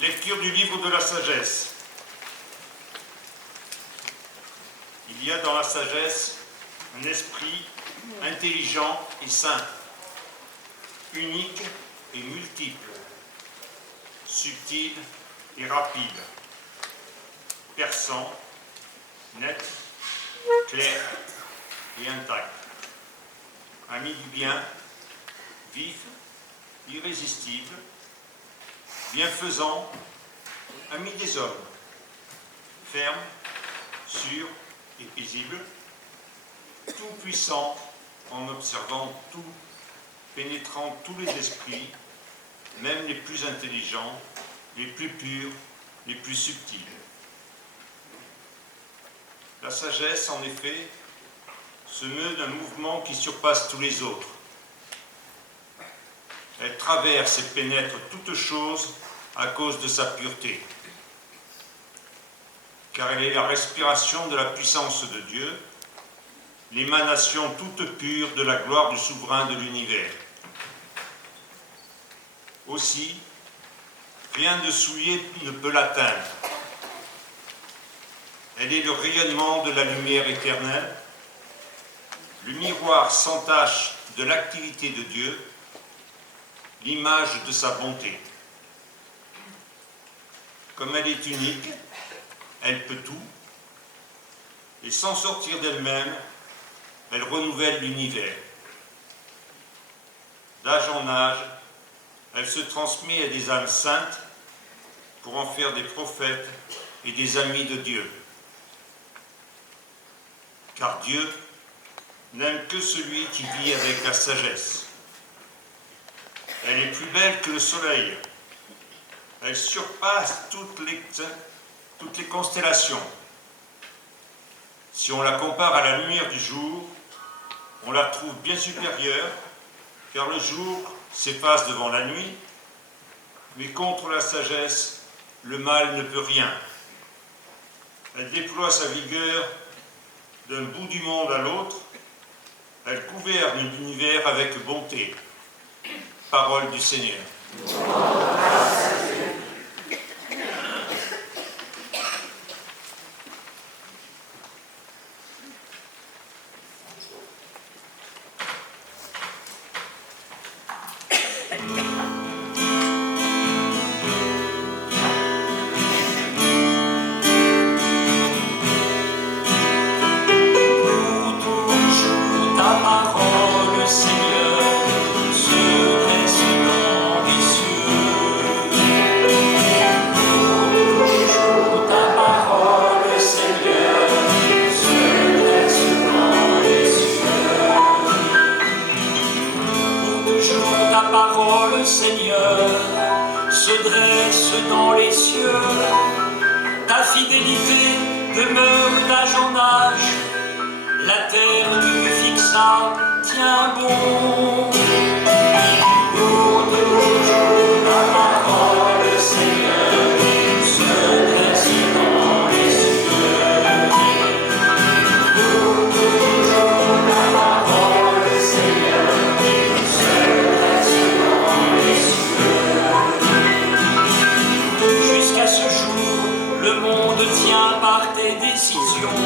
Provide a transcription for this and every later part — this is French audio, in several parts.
Lecture du livre de la sagesse. Il y a dans la sagesse un esprit intelligent et saint, unique et multiple, subtil et rapide, perçant, net, clair et intact, ami du bien, vif, irrésistible, bienfaisant, ami des hommes, ferme, sûr et paisible, tout puissant en observant tout, pénétrant tous les esprits, même les plus intelligents, les plus purs, les plus subtils. La sagesse, en effet, se meut d'un mouvement qui surpasse tous les autres. Elle traverse et pénètre toutes choses à cause de sa pureté. Car elle est la respiration de la puissance de Dieu, l'émanation toute pure de la gloire du souverain de l'univers. Aussi, rien de souillé ne peut l'atteindre. Elle est le rayonnement de la lumière éternelle, le miroir sans tache de l'activité de Dieu, l'image de sa bonté. Comme elle est unique, elle peut tout, et sans sortir d'elle-même, elle renouvelle l'univers. D'âge en âge, elle se transmet à des âmes saintes pour en faire des prophètes et des amis de Dieu. Car Dieu n'aime que celui qui vit avec la sagesse. Elle est plus belle que le soleil. Elle surpasse toutes les constellations. Si on la compare à la lumière du jour, on la trouve bien supérieure, car le jour s'efface devant la nuit, mais contre la sagesse, le mal ne peut rien. Elle déploie sa vigueur d'un bout du monde à l'autre, elle gouverne l'univers avec bonté. Parole du Seigneur. Seigneur, se dresse dans les cieux. Ta fidélité demeure d'âge en âge. La terre tu fixa tient bon. Pour toujours ta parole, Seigneur, se dresse dans les cieux. Pour toujours ta parole, Seigneur, se dresse dans les cieux. Jusqu'à ce jour, le monde tient par tes décisions.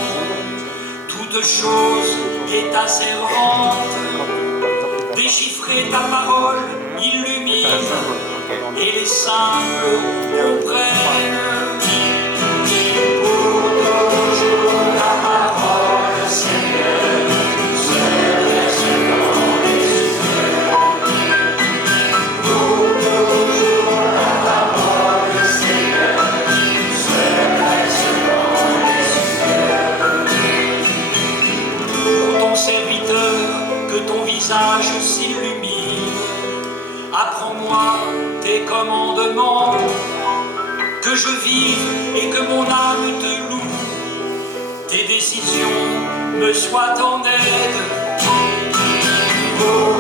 Toute chose est asservante. Déchiffrer ta parole illumine et les simples comprennent. Pour toujours ta parole, Seigneur, se dresse dans les cieux. Pour toujours ta parole, Seigneur, se dresse dans les cieux. Pour ton serviteur, que ton visage s'illumine. Apprends-moi tes commandements, que je vive et que mon âme te loue. Tes décisions me soient en aide. Oh,